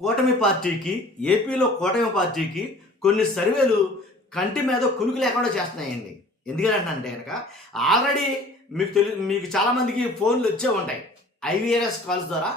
కూటమి పార్టీకి ఏపీలో కూటమి పార్టీకి కొన్ని సర్వేలు కంటి మీద కునుకు లేకుండా చేస్తున్నాయండి. ఎందుకంటే కనుక ఆల్రెడీ మీకు చాలామందికి ఫోన్లు వచ్చే ఉంటాయి. ఐవీఆర్ఎస్ కాల్స్ ద్వారా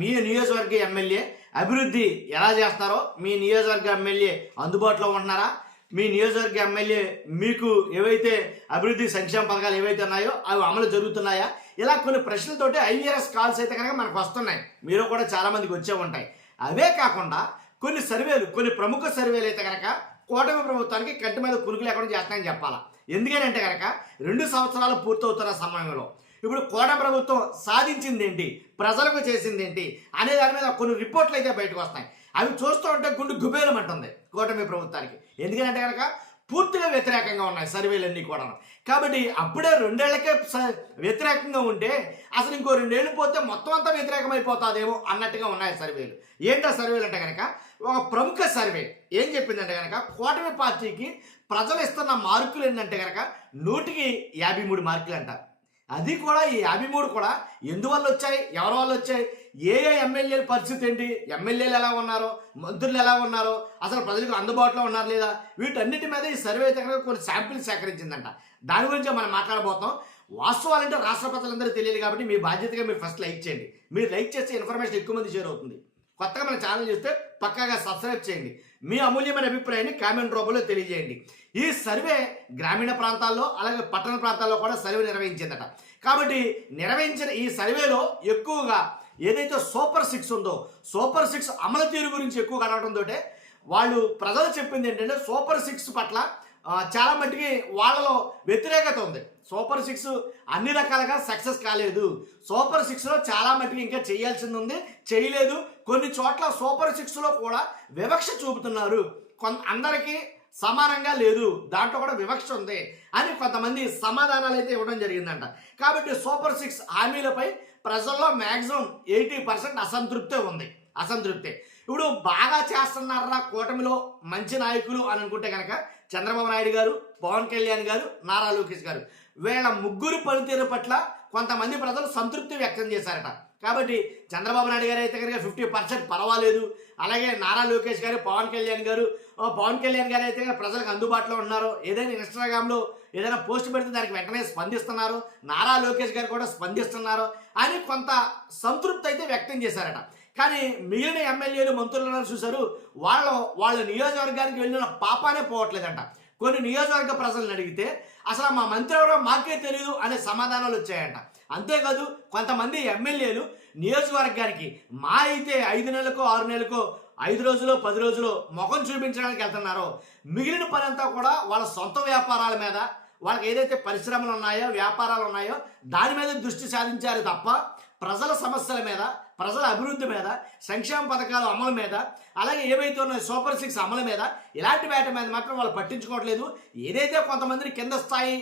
మీ నియోజకవర్గ ఎమ్మెల్యే అభివృద్ధి ఎలా చేస్తారో, మీ నియోజకవర్గ ఎమ్మెల్యే అందుబాటులో ఉంటున్నారా, మీ నియోజకవర్గ ఎమ్మెల్యే మీకు ఏవైతే అభివృద్ధి సంక్షేమ పథకాలు ఏవైతే ఉన్నాయో అవి అమలు జరుగుతున్నాయా, ఇలా కొన్ని ప్రశ్నలతోటి ఐవీఆర్ఎస్ కాల్స్ అయితే కనుక మనకు వస్తున్నాయి. మీరు కూడా చాలామందికి వచ్చే ఉంటాయి. అవే కాకుండా కొన్ని ప్రముఖ సర్వేలు అయితే కనుక కూటమి ప్రభుత్వానికి కంటి మీద కునుకు లేకుండా చేస్తాయని చెప్పాలా. ఎందుకనంటే కనుక 2 సంవత్సరాలు పూర్తవుతున్న సమయంలో ఇప్పుడు కూటమి ప్రభుత్వం సాధించింది ఏంటి, ప్రజలకు చేసింది ఏంటి అనే దాని మీద కొన్ని రిపోర్ట్లు అయితే బయటకు వస్తాయి. అవి చూస్తూ ఉంటే గుండె గుబేలమంటుంది కూటమి ప్రభుత్వానికి. ఎందుకంటే కనుక పూర్తిగా వ్యతిరేకంగా ఉన్నాయి సర్వేలన్నీ కూడా. కాబట్టి అప్పుడే 2 ఏళ్లకే వ్యతిరేకంగా ఉంటే అసలు ఇంకో 2 ఏళ్ళు పోతే మొత్తం అంతా వ్యతిరేకమైపోతుందేమో అన్నట్టుగా ఉన్నాయి సర్వేలు. ఏంటో సర్వేలు అంటే కనుక ఒక ప్రముఖ సర్వే ఏం చెప్పిందంటే కనుక కూటమి పార్టీకి ప్రజలు ఇస్తున్న మార్కులు ఏంటంటే కనుక 100కి 53 మార్కులు అంటారు. అది కూడా ఈ 53 కూడా ఎందువల్ల వచ్చాయి, ఎవరి వల్ల వచ్చాయి, ఏ ఎమ్మెల్యేల పరిస్థితి ఏంటి, ఎమ్మెల్యేలు ఎలా ఉన్నారో, మంత్రులు ఎలా ఉన్నారో, అసలు ప్రజలకు అందుబాటులో ఉన్నారు లేదా, వీటన్నిటి మీద ఈ సర్వే అయితే కనుక కొన్ని శాంపిల్స్ సేకరించిందంట. దాని గురించి మనం మాట్లాడబోతాం. వాస్తవాలంటే రాష్ట్ర ప్రజలందరూ తెలియదు కాబట్టి మీ బాధ్యతగా మీరు ఫస్ట్ లైక్ చేయండి. మీరు లైక్ చేస్తే ఇన్ఫర్మేషన్ ఎక్కువ మంది షేర్ అవుతుంది. కొత్తగా మన ఛానల్ చూస్తే పక్కాగా సబ్స్క్రైబ్ చేయండి. మీ అమూల్యమైన అభిప్రాయాన్ని కామెంట్ రూపంలో తెలియజేయండి. ఈ సర్వే గ్రామీణ ప్రాంతాల్లో అలాగే పట్టణ ప్రాంతాల్లో కూడా సర్వే నిర్వహించిందట. కాబట్టి నిర్వహించిన ఈ సర్వేలో ఎక్కువగా ఏదైతే సూపర్ 6 ఉందో సూపర్ 6 అమలు తీరు గురించి ఎక్కువగా అడగడంతో వాళ్ళు ప్రజలు చెప్పింది ఏంటంటే సూపర్ 6 పట్ల చాలా మట్టుకి వాళ్ళలో వ్యతిరేకత ఉంది. సూపర్ 6 అన్ని రకాలుగా సక్సెస్ కాలేదు. సూపర్ 6లో చాలా మట్టుకి ఇంకా చేయాల్సింది ఉంది, చేయలేదు. కొన్ని చోట్ల సూపర్ 6లో కూడా వివక్ష చూపుతున్నారు, అందరికీ సమానంగా లేదు, దాంట్లో కూడా వివక్ష ఉంది అని కొంతమంది సమాధానాలు అయితే ఇవ్వడం జరిగిందంట. కాబట్టి సూపర్ 6 హామీలపై ప్రజల్లో మ్యాక్సిమం 80% అసంతృప్తే. ఇప్పుడు బాగా చేస్తున్నారా కూటమిలో మంచి నాయకులు అని అనుకుంటే కనుక చంద్రబాబు నాయుడు గారు, పవన్ కళ్యాణ్ గారు, నారా లోకేష్ గారు, వీళ్ళ ముగ్గురు పనితీరు పట్ల కొంతమంది ప్రజలు సంతృప్తి వ్యక్తం చేశారట. కాబట్టి చంద్రబాబు నాయుడు గారు అయితే కనుక 50% పర్వాలేదు, అలాగే నారా లోకేష్ గారు, పవన్ కళ్యాణ్ గారు అయితే కనుక ప్రజలకు అందుబాటులో ఉన్నారు, ఏదైనా ఇన్స్టాగ్రామ్లో ఏదైనా పోస్ట్ పెడితే దానికి వెంటనే స్పందిస్తున్నారు, నారా లోకేష్ గారు కూడా స్పందిస్తున్నారు అని కొంత సంతృప్తి అయితే వ్యక్తం చేశారట. కానీ మిగిలిన ఎమ్మెల్యేలు, మంత్రులను చూశారు, వాళ్ళ నియోజకవర్గానికి వెళ్ళిన పాపానే పోవట్లేదంట. కొన్ని నియోజకవర్గ ప్రజలను అడిగితే అసలు మా మంత్రి ఎవరో మాకే తెలియదు అనే సమాధానాలు వచ్చాయంట. అంతేకాదు కొంతమంది ఎమ్మెల్యేలు నియోజకవర్గానికి మా అయితే 5 నెలలకో 6 నెలలకో 5 రోజులో 10 రోజులో ముఖం చూపించడానికి వెళ్తున్నారు. మిగిలిన పని అంతా కూడా వాళ్ళ సొంత వ్యాపారాల మీద, వాళ్ళకి ఏదైతే పరిశ్రమలు ఉన్నాయో, వ్యాపారాలు ఉన్నాయో దాని మీద దృష్టి సాధించారు తప్ప ప్రజల సమస్యల మీద, ప్రజల అభివృద్ధి మీద, సంక్షేమ పథకాల అమలు మీద, అలాగే ఏవైతే ఉన్నాయో సూపర్ 6 అమలు మీద, ఇలాంటి వాటి మీద మాత్రం వాళ్ళు పట్టించుకోవట్లేదు. ఏదైతే కొంతమందిని కింద స్థాయి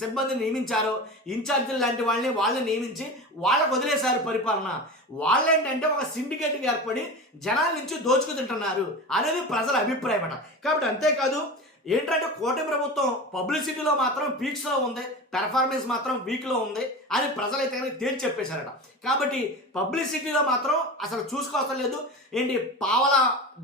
సిబ్బందిని నియమించారో, ఇన్ఛార్జీలు లాంటి వాళ్ళని నియమించి వాళ్ళకు వదిలేశారు పరిపాలన. వాళ్ళేంటంటే ఒక సిండికేట్గా ఏర్పడి జనాల నుంచి దోచుకు తింటున్నారు అనేది ప్రజల అభిప్రాయం అట. కాబట్టి అంతేకాదు ఏంటంటే కూటమి ప్రభుత్వం పబ్లిసిటీలో మాత్రం పీక్స్లో ఉంది, పెర్ఫార్మెన్స్ మాత్రం వీక్లో ఉంది అని ప్రజలైతే కనుక తేల్చి చెప్పేశారట. కాబట్టి పబ్లిసిటీలో మాత్రం అసలు చూసుకోవడం లేదు.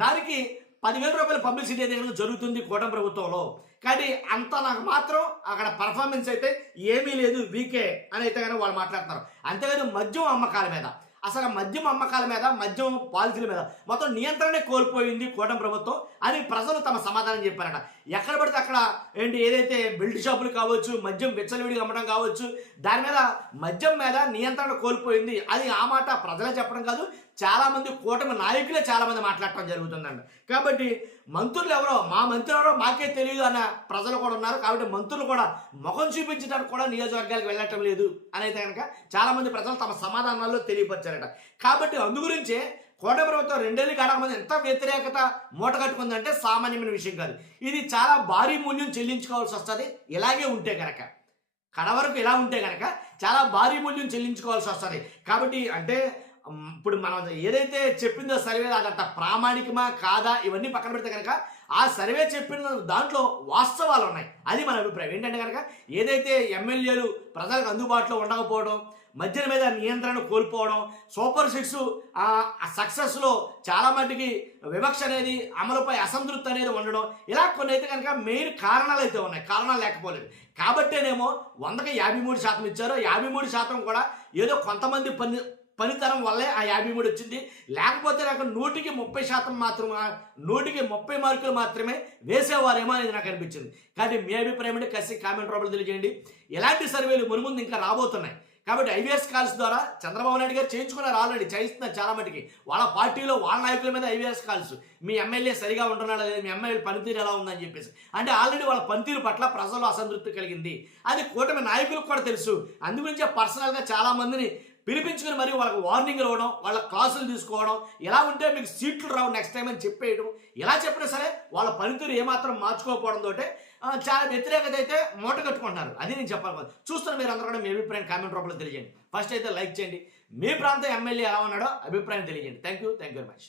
దానికి 10,000 రూపాయల పబ్లిసిటీ అయితే కనుక జరుగుతుంది కూటమి ప్రభుత్వంలో. కానీ అంత నాకు మాత్రం అక్కడ పర్ఫార్మెన్స్ అయితే ఏమీ లేదు, వీకే అని అయితే కనుక వాళ్ళు మాట్లాడుతున్నారు. అంతేకాదు మద్యం అమ్మకాల మీద, అసలు మద్యం అమ్మకాల మీద, మద్యం పాలసీల మీద మొత్తం నియంత్రణే కోల్పోయింది కూటమి ప్రభుత్వం అని ప్రజలు తమ సమాధానం చెప్పారట. ఎక్కడ పడితే అక్కడ ఏదైతే బెల్ట్ షాపులు కావచ్చు, మద్యం విచ్చలవిడిగా అమ్మడం కావచ్చు, దాని మీద మద్యం మీద నియంత్రణ కోల్పోయింది. అది ఆ మాట ప్రజలే చెప్పడం కాదు, చాలామంది కూటమి నాయకులే చాలామంది మాట్లాడటం జరుగుతుందండి. కాబట్టి మా మంత్రి ఎవరో మాకే తెలియదు అన్న ప్రజలు కూడా ఉన్నారు. కాబట్టి మంత్రులు కూడా ముఖం చూపించడానికి కూడా నియోజకవర్గాలకు వెళ్ళటం లేదు అని అయితే కనుక చాలామంది ప్రజలు తమ సమాధానాల్లో తెలియపరిచారట. కాబట్టి అందుగురించే కూటమి ప్రభుత్వం 2 ఏళ్ళు కావడం ఎంత వ్యతిరేకత మూట కట్టుకుందంటే సామాన్యమైన విషయం కాదు. ఇది చాలా భారీ మూల్యం చెల్లించుకోవాల్సి వస్తుంది. ఇలాగే ఉంటే కనుక కడవరకు ఇలా ఉంటే కనుక చాలా భారీ మూల్యం చెల్లించుకోవాల్సి వస్తుంది. కాబట్టి అంటే ఇప్పుడు మనం ఏదైతే చెప్పిందో సర్వే అదంత ప్రామాణికమా కాదా ఇవన్నీ పక్కన పెడితే కనుక ఆ సర్వే చెప్పిన దాంట్లో వాస్తవాలు ఉన్నాయి. అది మన అభిప్రాయం. ఏంటంటే కనుక ఏదైతే ఎమ్మెల్యేలు ప్రజలకు అందుబాటులో ఉండకపోవడం, మద్యం మీద నియంత్రణ కోల్పోవడం, సూపర్ సిక్స్ సక్సెస్లో చాలా మటుకి వివక్ష అనేది, అమలుపై అసంతృప్తి అనేది ఉండడం, ఇలా కొన్ని అయితే కనుక మెయిన్ కారణాలు అయితే ఉన్నాయి. కారణాలు లేకపోలేదు కాబట్టేనేమో 100కి 53% ఇచ్చారు. 53% కూడా ఏదో కొంతమంది పనితనం వల్లే ఆ 53 వచ్చింది. లేకపోతే నాకు 100కి 30% మాత్రమే, 100కి 30 మార్కులు మాత్రమే వేసేవారేమో అనేది నాకు అనిపించింది. కానీ మీ అభిప్రాయం అంటే కసి కామెంట్ రూపంలో తెలియజేయండి. ఎలాంటి సర్వేలు మునుముందు ఇంకా రాబోతున్నాయి కాబట్టి ఐవీఎస్ కాల్స్ ద్వారా చంద్రబాబు నాయుడు గారు చేయించుకున్నారు, ఆల్రెడీ చేయిస్తున్నారు చాలా మటుకి. వాళ్ళ పార్టీలో వాళ్ళ నాయకుల మీద ఐవీఎస్ కాల్స్, మీ ఎమ్మెల్యే సరిగా ఉంటున్నాడా లేదా, మీ ఎమ్మెల్యే పనితీరు ఎలా ఉందని చెప్పేసి. అంటే ఆల్రెడీ వాళ్ళ పనితీరు పట్ల ప్రజల్లో అసంతృప్తి కలిగింది. అది కూటమి నాయకులకు కూడా తెలుసు. అందుగురించే పర్సనల్గా చాలా మందిని పిలిపించుకుని మరి వాళ్ళకి వార్నింగ్లు ఇవ్వడం, వాళ్ళ క్లాసులు తీసుకోవడం, ఎలా ఉంటే మీకు సీట్లు రావు నెక్స్ట్ టైం అని చెప్పేయడం. ఎలా చెప్పినా సరే వాళ్ళ పనితీరు ఏమాత్రం మార్చుకోకపోవడంతో చాలా వ్యతిరేకత అయితే మూట కట్టుకుంటున్నారు. అది నేను చెప్పాలి. చూస్తున్న మీరు అందరూ కూడా మీ అభిప్రాయం కామెంట్ రూపంలో తెలియజేయండి. ఫస్ట్ అయితే లైక్ చేయండి. మీ ప్రాంత ఎమ్మెల్యే ఎలా ఉన్నాడో అభిప్రాయం తెలియజేయండి. Thank you very much.